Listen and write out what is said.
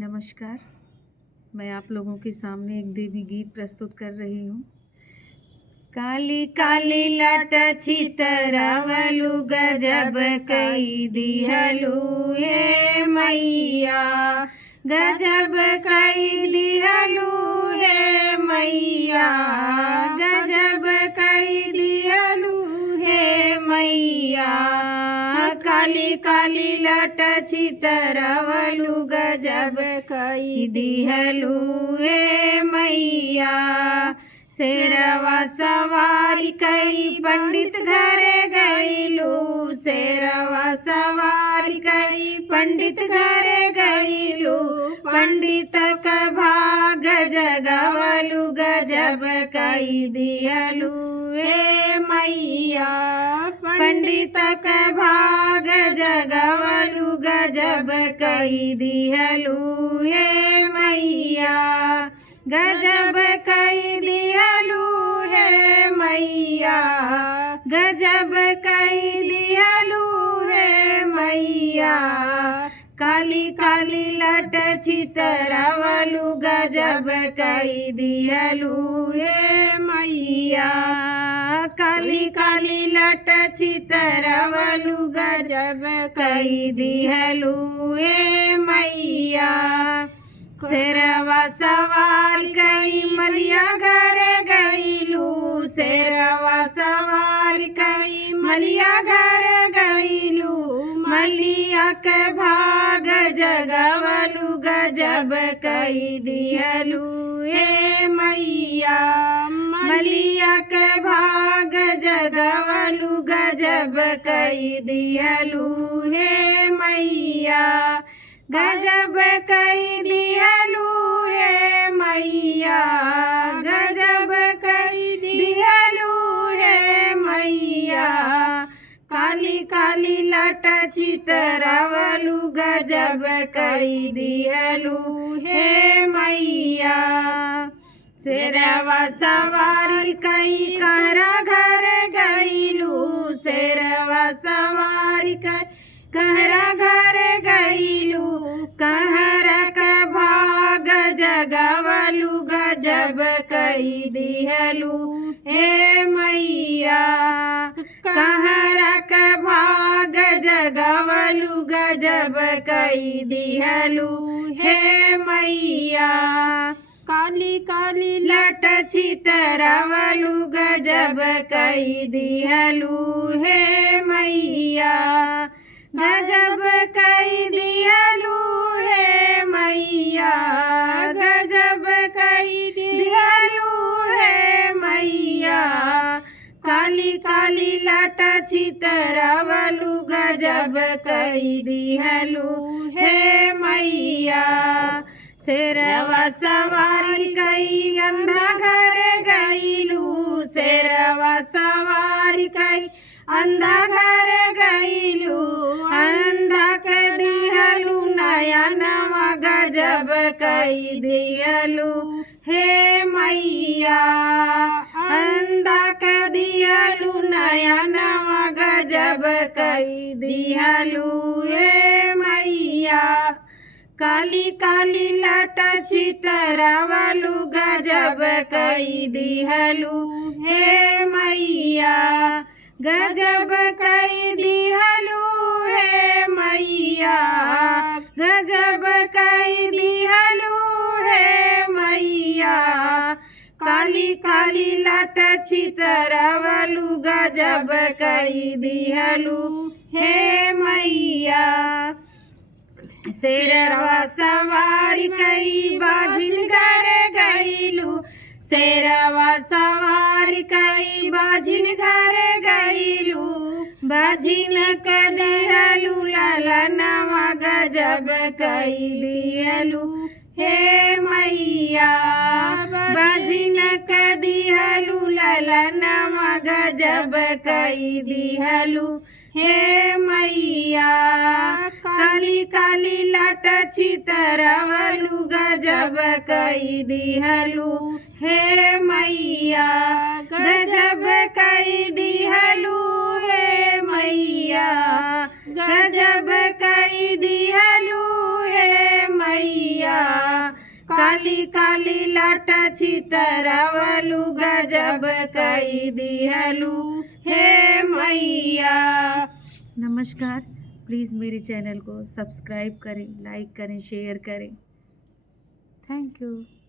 नमस्कार। मैं आप लोगों के सामने एक देवी गीत प्रस्तुत कर रही हूँ। काली काली लट छितरवलु गजब कई दिहलु हे मैया, गजब कई दिहलु हे मैया, गजब कई दिहलु हे मैया। काली काली लट छितरवलु गजब कई दिहलु हे मैया। शेरवा सवारी कई पंडित घरे गईलू, शेरवा सवारी कई पंडित घरे गईलू। पंडित का भाग जगवलु गजब कई दिहलु हे मैया। पंडित का भाग जगवलु गजब कई दिहलु हे मैया, गजब कई दिहलु हे मैया, गजब कई दिहलु हे मैया। काली काली लट छितरवलु गजब कई दिहलु हे मैया। काली काली लट छितरवलु गजब कई दिहलु हे मैया। शेरवा सवारी कई मलिया घरे गईलू, शेरवा सवारी कई मलिया घरे गईलू। मलिया के भाग जगवलु गजब कई दिहलु हे मैया। मलिया के भाग जगवलु गजब कई दिहलु हे मैया, गजब कई दिहलु हे मैया, गजब कई दिहलु हे मैया। काली काली लट छितरवलु गजब कई दिहलु हे मैया। शेरवा सवारी कई कहरा घर गईलू, शेरवा सवारी कई कहरा घर गईलू। कहरा का भाग जगवलु गजब कई दिहलु हे मैया। कहरा का भाग जगवलु गजब कई दिहलु हे मैया। काली काली लट छितरवलु गजब कई दिहलु हे मैया, गजब कई दिहलु हे मैया, गजब कई दिहलु हे मैया। काली काली लट छितरवलु गजब कई दिहलु हे मैया। शेरवा सवारी कई अंधा घर गईलू, शेरवा सवारी कई अंधा घर गईलू। अंधा के दिहलु नया नवा गजब कई दिहलु हे मैया। अंधा के दिहलु नया नवा गजब कई दिहलु हे मैया। काली काली लट छितरवलु गजब कई दिहलु हे मैया, गजब कई दिहलु हे मैया, गजब कई दिहलु हे मैया। काली काली लट छितरवलु गजब कई दिहलु हे मैया। शेरवा सवारी कई बाझिन घर गईलू, शेरवा सवारी कई बाझिन घर गईलू। बाझिन के दिहलु ललनवा गजब कई दिहलु हे मैया। बाझिन के दिहलु ललनवा गजब कई दिहलु हे मैया। काली काली लट छितरवलु गजब कई दिहलु हे मैया, गजब कई दिहलु हे मैया, गजब कई दिहलु हे मैया। मैया काली काली लाटा चितरवलु गजब कई दिहलु हे मैया। नमस्कार, प्लीज़ मेरे चैनल को सब्सक्राइब करें, लाइक करें, शेयर करें। Thank you.